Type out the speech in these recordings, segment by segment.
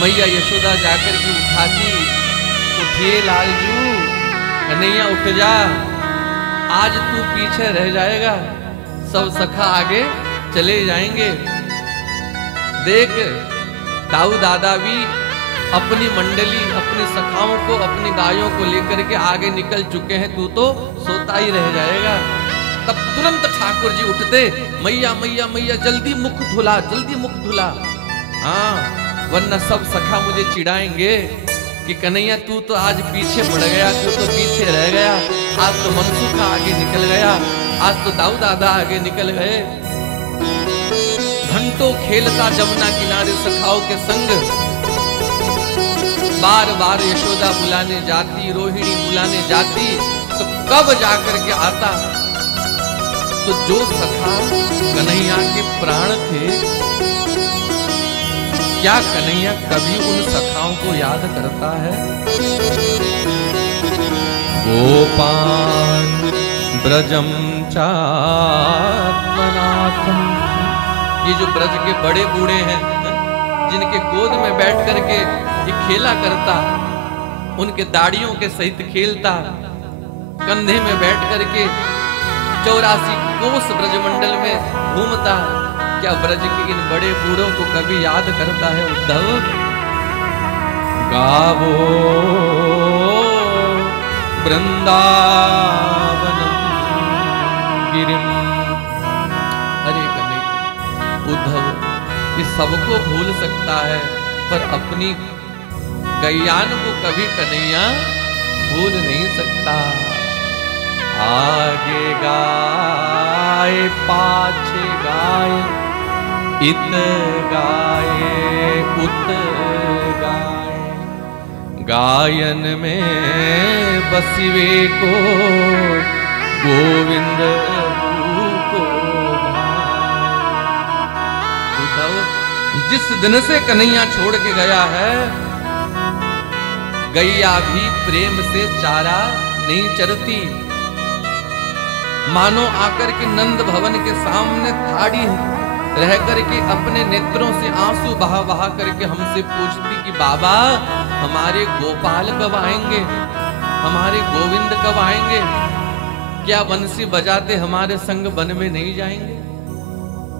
मैया यशोदा जाकर के उठाती, उठिए लालजू, कन्हैया उठ जा, आज तू पीछे रह जाएगा, सब सखा आगे चले जाएंगे। देख दाऊ दादा भी अपनी मंडली, अपनी सखाओं को, अपनी गायों को लेकर के आगे निकल चुके हैं, तू तो सोता ही रह जाएगा। तब तुरंत ठाकुर जी उठते, मैया मैया मैया जल्दी मुख धुला, जल्दी मुख धुला, हाँ वरना सब सखा मुझे चिढ़ाएंगे कि कन्हैया तू तो आज पीछे पड़ गया, तू तो पीछे रह गया, आज तो मनसुखा आगे निकल गया, आज तो दाऊ दादा आगे निकल गए। घंटों खेलता जमुना किनारे सखाओं के संग, बार बार यशोदा बुलाने जाती, रोहिणी बुलाने जाती, तो कब जाकर के आता। तो जो सखा कन्हैया के प्राण थे, क्या कन्हैया कभी उन सखाओं को याद करता है? गोपान ब्रजम चात्मनाथम, ये जो ब्रज के बड़े बूढ़े हैं, जिनके गोद में बैठ करके ये खेला करता, उनके दाढ़ियों के सहित खेलता, कंधे में बैठ करके 84 कोस ब्रजमंडल में घूमता, क्या ब्रज के इन बड़े बूढ़ों को कभी याद करता है उद्धव? गावो वृंदावनम गिरिम, अरे कन्हैया, उद्धव ये सबको भूल सकता है, पर अपनी गैयान को कभी कन्हैया भूल नहीं सकता। आगे गाए पाछे गाए, इत गाए उत गाए, गायन में बसिवे को गोविंद को भाए। जिस दिन से कन्हैया छोड़ के गया है, गैया भी प्रेम से चारा नहीं चरती, मानो आकर के नंद भवन के सामने थाड़ी रह करके अपने नेत्रों से आंसू बहा बहा करके हमसे पूछती कि बाबा हमारे गोपाल कब आएंगे, हमारे गोविंद कब आएंगे, क्या बंसी बजाते हमारे संग वन में नहीं जाएंगे?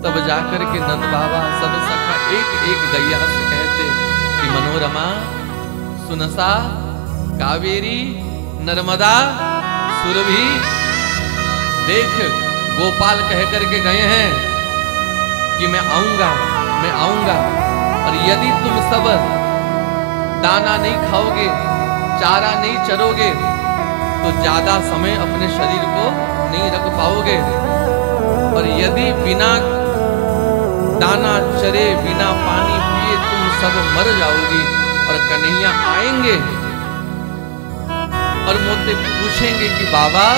तब जाकर के नंद बाबा सब सखा एक एक गैया से कहते कि मनोरमा, सुनसा, कावेरी, नर्मदा, सुरभि, देख गोपाल कह करके गए हैं कि मैं आऊंगा, मैं आऊंगा, और यदि तुम सब दाना नहीं खाओगे, चारा नहीं चरोगे, तो ज्यादा समय अपने शरीर को नहीं रख पाओगे, और यदि बिना दाना चरे, बिना पानी पिए तुम सब मर जाओगी। और कन्हैया आएंगे और मुझसे पूछेंगे कि बाबा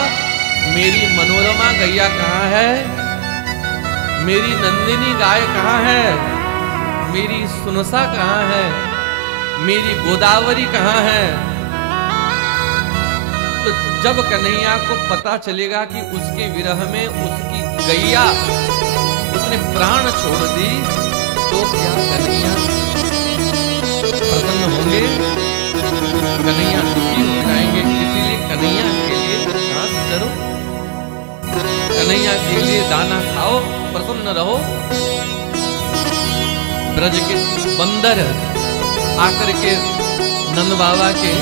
मेरी मनोरमा गैया कहाँ है, मेरी नंदिनी गाय कहाँ है, मेरी सुनसा कहाँ है, मेरी गोदावरी कहाँ है। तो जब कन्हैया को पता चलेगा कि उसके विरह में उसकी गैया उसने प्राण छोड़ दी, तो क्या कन्हैया प्रसन्न होंगे? कन्हैया दुखी हो जाएंगे। इसीलिए कन्हैया के लिए घास चरो, कन्हैया के लिए दाना खाओ, प्रसन्न रहो। ब्रज के बंदर आकर के नंद बाबा के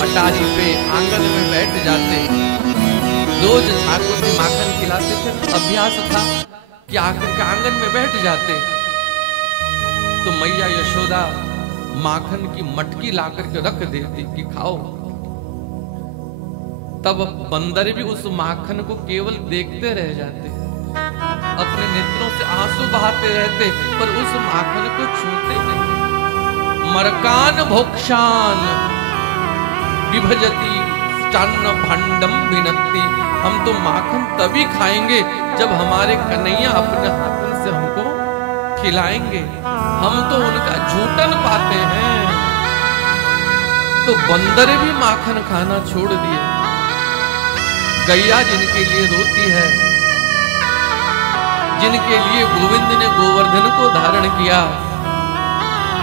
अटारी पे आंगन में बैठ जाते, रोज ठाकुर जी माखन खिलाते थे, अभ्यास था कि आकर के आंगन में बैठ जाते, तो मैया यशोदा माखन की मटकी लाकर के रख देती कि खाओ। तब बंदर भी उस माखन को केवल देखते रह जाते, अपने नेत्रों से आंसू बहाते रहते, पर उस माखन को छूते नहीं। मरकान भोक्षान विभजती चान्न भंडम भिनती, हम तो माखन तभी खाएंगे जब हमारे कन्हैया अपने हाथों से हमको खिलाएंगे, हम तो उनका झूठन पाते हैं। तो बंदर भी माखन खाना छोड़ दिए। गैया जिनके लिए रोती है, जिनके लिए गोविंद ने गोवर्धन को धारण किया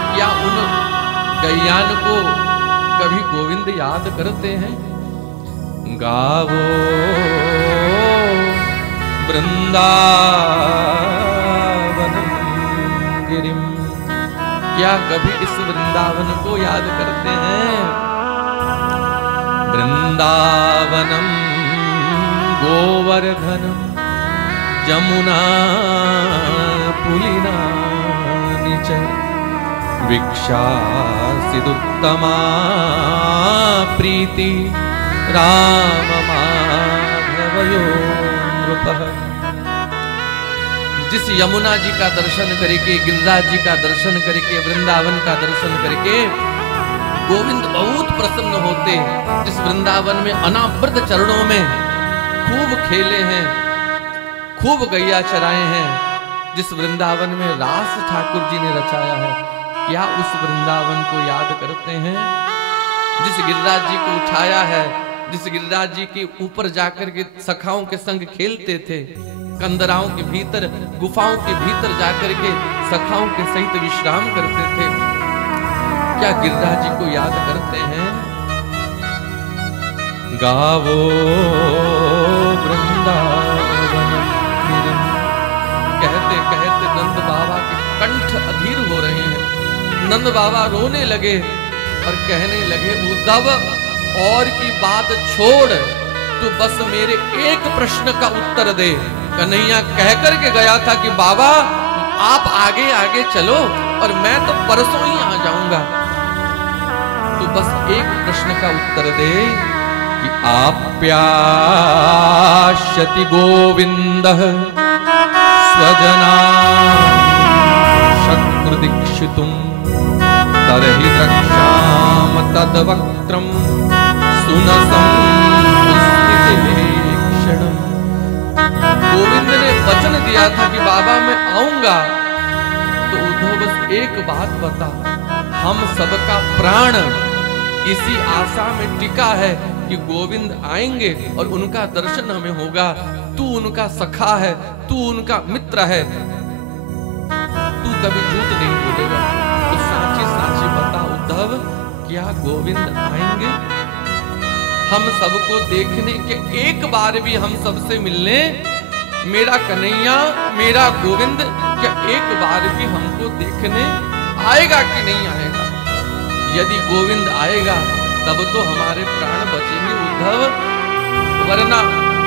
कि क्या उन गैयान को कभी गोविंद याद करते हैं? गावो वृंदावनम गिरिम, क्या कभी इस वृंदावन को याद करते हैं? वृंदावनम गोवर्धनम जमुना पुलिना च वीक्षासिदुत्तमा प्रीति राम माधवयो नृपः। जिस यमुना जी का दर्शन करके, गिरिराज जी का दर्शन करके, वृंदावन का दर्शन करके गोविंद बहुत प्रसन्न होते। जिस वृंदावन में अनावृत चरणों में खूब खेले हैं, खूब गैया चराए हैं, जिस वृंदावन में रास ठाकुर जी ने रचाया है, क्या उस वृंदावन को याद करते हैं? जिस गिरिराज जी को उठाया है, जिस गिरिराज जी के ऊपर जाकर के सखाओं के संग खेलते थे, कंदराओं के भीतर, गुफाओं के भीतर जाकर के सखाओं के सहित विश्राम करते थे, क्या गिरिराज जी को याद करते हैं? गावो वृंदावन गिरिम, कहते कहते नंद बाबा के कंठ अधीर हो रहे हैं। नंद बाबा रोने लगे और कहने लगे, उद्धव और की बात छोड़, तू बस मेरे एक प्रश्न का उत्तर दे। कन्हैया कह करके गया था कि बाबा आप आगे आगे चलो और मैं तो परसों ही आ जाऊंगा। तू बस एक प्रश्न का उत्तर दे कि आप्याश्यति गोविंदः स्वजना शक्रदीक्षितुं तरहि द्रक्ष्याम तद्वक्त्रं सुनसं पुष्टितेक्षणम्। गोविंद ने वचन दिया था कि बाबा मैं आऊंगा, तो उद्धव बस एक बात बता, हम सबका प्राण इसी आशा में टिका है कि गोविंद आएंगे और उनका दर्शन हमें होगा। तू उनका सखा है, तू उनका मित्र है, तू कभी झूठ नहीं बोलेगा। तो साची साची बता उद्धव, क्या गोविंद आएंगे? हम सबको देखने के एक बार भी हम सबसे मिलने, मेरा कन्हैया, मेरा गोविंद क्या एक बार भी हमको देखने आएगा कि नहीं आएगा? यदि गोविंद आएगा तब तो हमारे प्राण बचेंगे उद्धव, वरना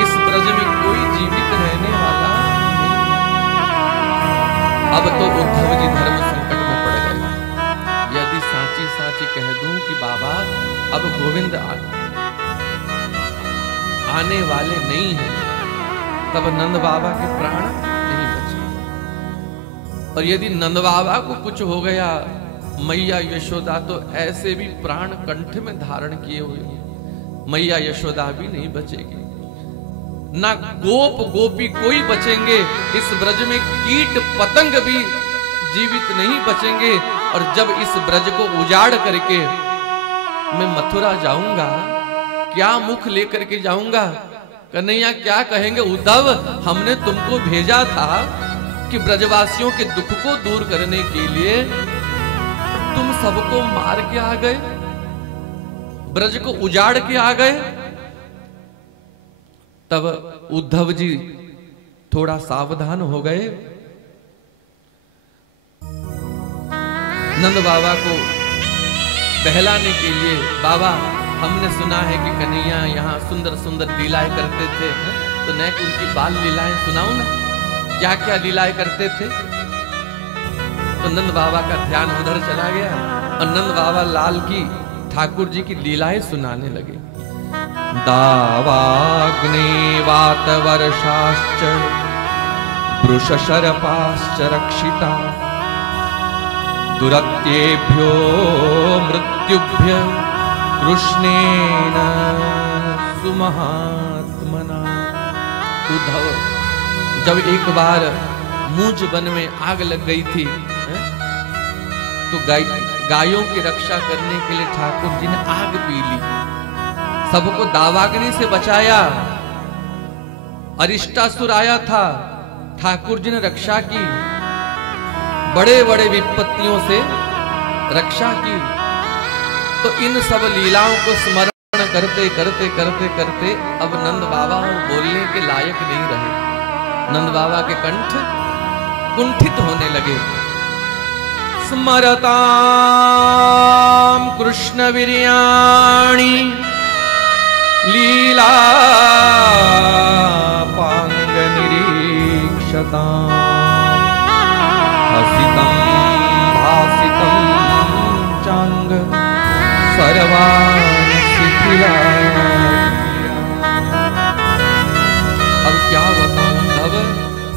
इस ब्रज में कोई जीवित रहने वाला नहीं। अब तो उद्धव जी धर्म संकट में पड़ गए। यदि साची साची कह दूं कि बाबा अब गोविंद आने वाले नहीं हैं, तब नंद बाबा के प्राण नहीं बचे। और यदि नंद बाबा को कुछ हो गया, मैया यशोदा तो ऐसे भी प्राण कंठ में धारण किए हुए, मैया यशोदा भी नहीं बचेगी, ना गोप गोपी कोई बचेंगे। इस ब्रज में कीट पतंग भी जीवित नहीं बचेंगे। और जब इस ब्रज को उजाड़ करके मैं मथुरा जाऊंगा, क्या मुख लेकर के जाऊंगा? कन्हैया क्या कहेंगे, उद्धव हमने तुमको भेजा था कि ब्रजवासियों के दुख को दूर करने के लिए, तुम सबको मार के आ गए, ब्रज को उजाड़ के आ गए। तब उद्धव जी थोड़ा सावधान हो गए। नंद बाबा को बहलाने के लिए, बाबा हमने सुना है कि कन्हैया यहाँ सुंदर सुंदर लीलाएं करते थे, तो न उनकी बाल लीलाएं सुनाओ ना, क्या क्या लीलाएं करते थे। तो नंद बाबा का ध्यान उधर चला गया और नंद बाबा लाल की, ठाकुर जी की लीलाएं सुनाने लगे। दावाग्ने वात वर्षाश्च वृषशरपाश्च रक्षिता दुरत्येभ्यो मृत्युभ्य कृष्णेन सुमहात्मना। उद्धव, जब एक बार मूंज वन में आग लग गई थी, तो गायों की रक्षा करने के लिए ठाकुर जी ने आग पी ली, सबको दावाग्नि से बचाया। अरिष्टासुर आया था, ठाकुर जी ने रक्षा की, बड़े बड़े विपत्तियों से रक्षा की। तो इन सब लीलाओं को स्मरण करते करते करते करते अब नंद बाबा बोलने के लायक नहीं रहे। नंद बाबा के कंठ कुंठित होने लगे। स्मरतां कृष्ण वीर्याणि लीला पांग निरीक्षतां हसितं भासितं चांग सर्वान् शिथिला। अब क्या बताऊं उद्धव,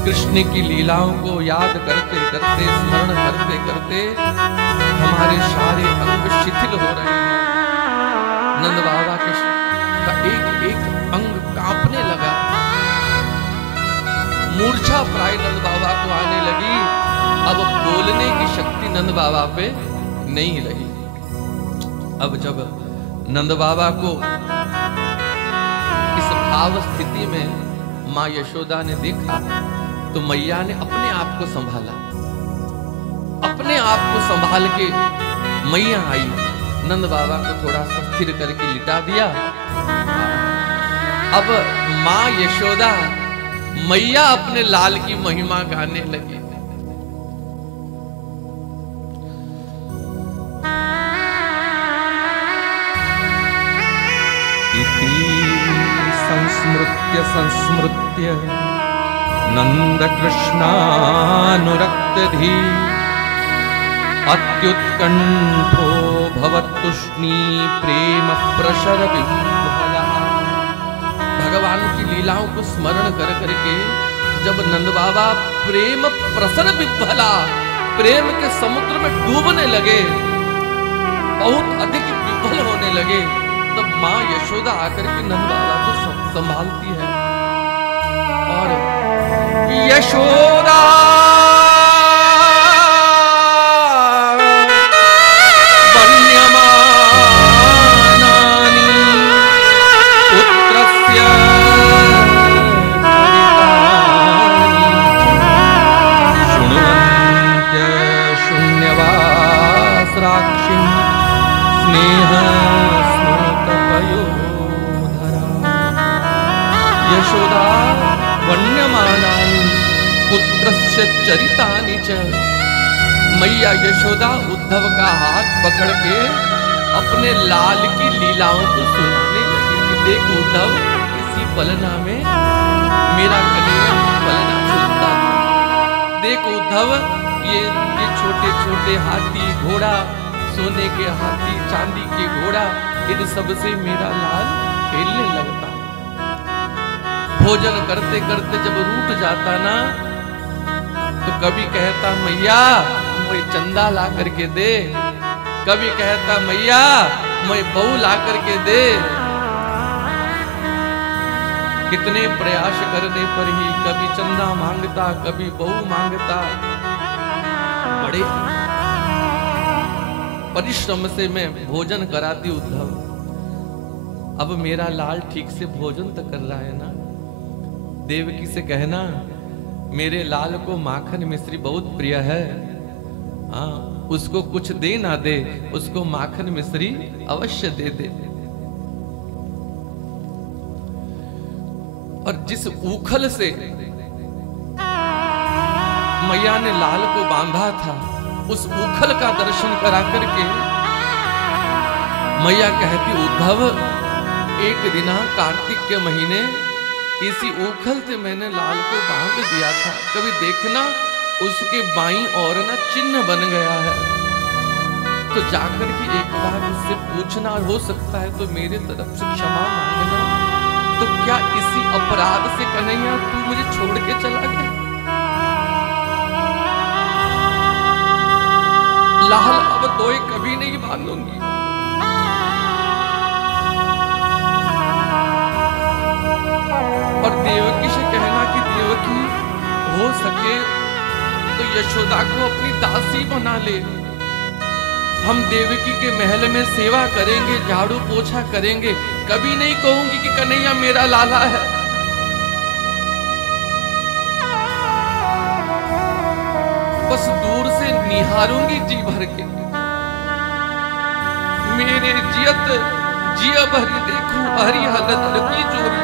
कृष्ण की लीलाओं को याद करते करते स्मरण करते करते हमारे सारे अंग शिथिल हो रहे हैं। नंद बाबा का एक एक अंग कांपने लगा। मूर्छा प्राय नंद बाबा को आने लगी। अब बोलने की शक्ति नंद बाबा पे नहीं रही। अब जब नंद बाबा को इस भाव स्थिति में मां यशोदा ने देखा तो मैया ने अपने आप को संभाला। अपने आप को संभाल के मैया आई, नंद बाबा को थोड़ा सा स्थिर करके लिटा दिया। अब मां यशोदा मैया अपने लाल की महिमा गाने लगी। संस्मृत्य संस्मृत्य नंद कृष्णानुरक्तधी अत्युत्कंठो भवतुष्णी प्रेम प्रशर विह्वला। भगवान की लीलाओं को स्मरण कर करके जब नंद बाबा प्रेम प्रसर विह्वला, प्रेम के समुद्र में डूबने लगे, बहुत अधिक विफल होने लगे, तब मां यशोदा आकर के नंद बाबा को संभालती है और यशोदा वन्यमानानि पुत्रस्य चरितानि शृण्वन्त्य शून्यवासराक्षिं स्नेह यशोदा वन्यमानानि पुत्रस्य चरितानि च। मैया यशोदा उद्धव का हाथ पकड़ के अपने लाल की लीलाओं को सुनाने लगी कि देख उद्धव, इसी पलना में मेरा कन्हैया पलना झूलता था। देख उद्धव, ये छोटे छोटे हाथी घोड़ा, सोने के हाथी चांदी के घोड़ा, इन सब से मेरा लाल खेलने लगता। भोजन करते करते जब रूठ जाता ना तो कभी कहता मैया मुझे चंदा ला करके दे, कभी कहता मैया मुझे बहू ला करके दे। कितने प्रयास करने पर ही कभी चंदा मांगता, कभी बहू मांगता। बड़े परिश्रम से मैं भोजन कराती उद्धव। अब मेरा लाल ठीक से भोजन तो कर रहा है ना। देवकी से कहना मेरे लाल को माखन मिश्री बहुत प्रिय है, हाँ उसको कुछ दे ना दे, उसको माखन मिश्री अवश्य दे दे। और जिस उखल से मैया ने लाल को बांधा था, उस उखल का दर्शन करा करके मैया कहती उद्धव, एक दिन कार्तिक के महीने इसी उखल से मैंने लाल को बांध दिया था, कभी देखना उसके बाईं ओर ना चिन्ह बन गया है, तो जाकर के एक बार उससे पूछना, हो सकता है तो मेरे तरफ से क्षमा मांगना। तो क्या इसी अपराध से कन्हैया तू मुझे छोड़ के चला गया? लाल अब दोए कभी नहीं बांधूंगी। और देवकी से कहना कि देवकी हो सके तो यशोदा को अपनी दासी बना ले, हम देवकी के महल में सेवा करेंगे, झाड़ू पोछा करेंगे, कभी नहीं कहूंगी कि कन्हैया मेरा लाला है। बस दूर से निहारूंगी जी भर के, मेरे जियत जिया भरी देखूं हरी हालत की चोरी,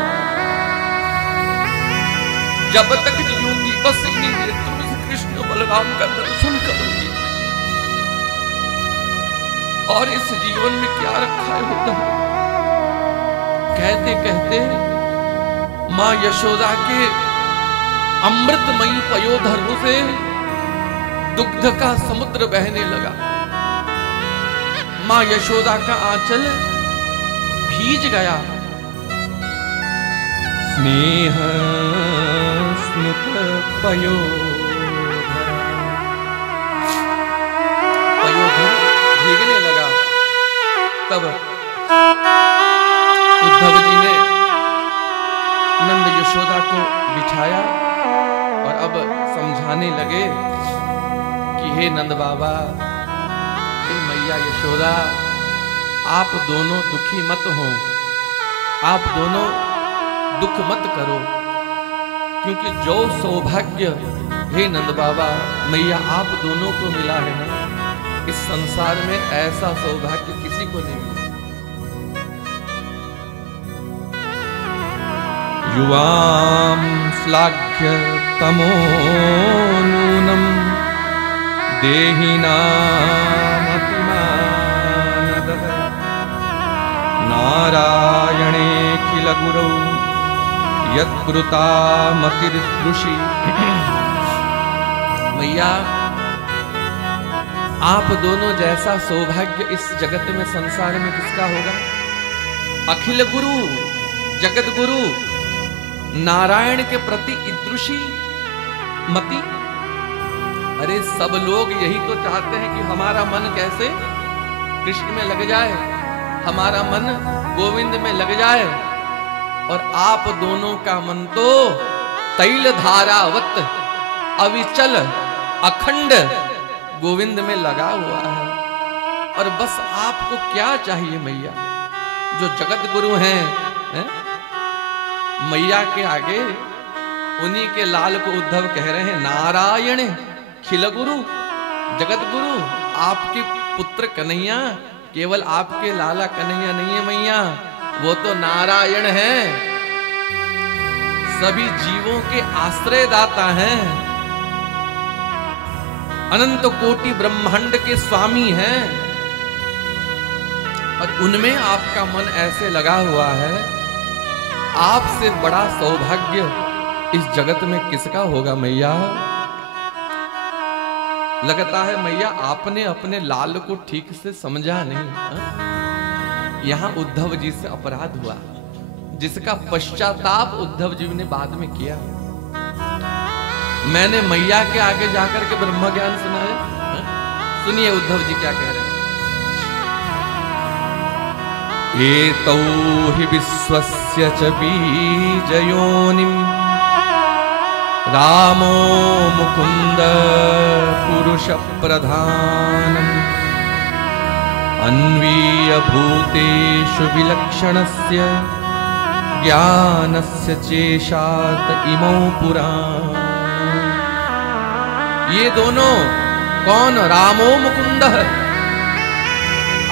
जब तक जीऊंगी बस इन्हीं नेत्रों से कृष्ण बलराम का दर्शन करूंगी। और इस जीवन में क्या रखा है उद्धव? कहते कहते मां यशोदा के अमृतमयी पयोधरों से दुग्ध का समुद्र बहने लगा। मां यशोदा का आंचल भीज गया। स्नेह स्नुत पयोधर भीगने लगा। तब उद्धव जी ने नंद यशोदा को बिठाया और अब समझाने लगे कि हे नंद बाबा, हे मैया यशोदा, आप दोनों दुखी मत हो, आप दोनों दुख मत करो, क्योंकि जो सौभाग्य हे नंद बाबा मैया आप दोनों को मिला है ना, इस संसार में ऐसा सौभाग्य किसी को नहीं मिला। युवाम श्लाघ्य तमो नूनम देहिनामतिमानदः नारायणे किल गुरौ यत्कृतामतिर्दृशि। मैया आप दोनों जैसा सौभाग्य इस जगत में संसार में किसका होगा? अखिल गुरु जगत गुरु नारायण के प्रति ईदृशी मति। अरे सब लोग यही तो चाहते हैं कि हमारा मन कैसे कृष्ण में लग जाए, हमारा मन गोविंद में लग जाए। और आप दोनों का मन तो तैल धारावत अविचल अखंड गोविंद में लगा हुआ है। और बस आपको क्या चाहिए मैया, जो जगत गुरु हैं, मैया के आगे उन्हीं के लाल को उद्धव कह रहे हैं नारायण खिल गुरु जगत गुरु। आपके पुत्र कन्हैया केवल आपके लाला कन्हैया नहीं है मैया, वो तो नारायण है, सभी जीवों के आश्रय दाता हैं, अनंत कोटि ब्रह्मांड के स्वामी हैं। और उनमें आपका मन ऐसे लगा हुआ है, आपसे बड़ा सौभाग्य इस जगत में किसका होगा मैया? लगता है मैया आपने अपने लाल को ठीक से समझा नहीं। यहां उद्धव जी से अपराध हुआ, जिसका पश्चाताप उद्धव जी ने बाद में किया। मैंने मैया के आगे जाकर के ब्रह्म ज्ञान सुनाया। सुनिए उद्धव जी क्या कह रहे हैं। एतौ हि विश्वस्य च बीजयोनिं रामो मुकुंद पुरुष प्रधानम् अन्वीय भूतेषु विलक्षणस्य ज्ञानस्य चेशात इमौ पुराण। ये दोनों कौन? रामो मुकुंद,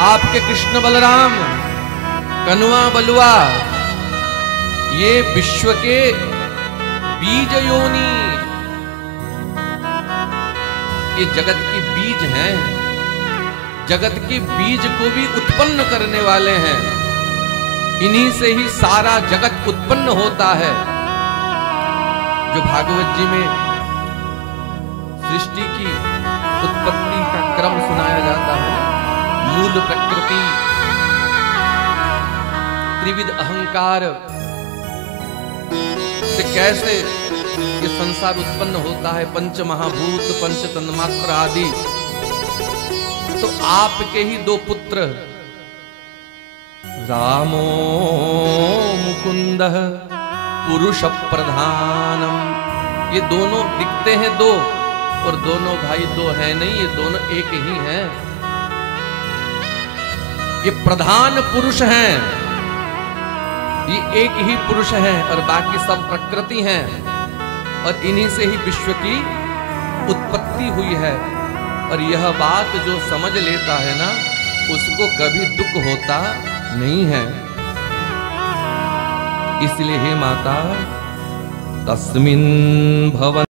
आपके कृष्ण बलराम कनुआ बलुआ, ये विश्व के बीज योनि, ये जगत के बीज हैं, जगत के बीज को भी उत्पन्न करने वाले हैं। इन्हीं से ही सारा जगत उत्पन्न होता है। जो भागवत जी में सृष्टि की उत्पत्ति का क्रम सुनाया जाता है, मूल प्रकृति, त्रिविध अहंकार से कैसे ये संसार उत्पन्न होता है, पंच महाभूत, पंच तन्मात्र आदि। तो आपके ही दो पुत्र रामो मुकुंद पुरुष प्रधानम, ये दोनों दिखते हैं दो, और दोनों भाई दो हैं नहीं, ये दोनों एक ही हैं। ये प्रधान पुरुष हैं, ये एक ही पुरुष है और बाकी सब प्रकृति हैं। और इन्हीं से ही विश्व की उत्पत्ति हुई है। और यह बात जो समझ लेता है ना, उसको उनको कभी दुख होता नहीं है। इसलिए हे माता, तस्मिन् भवन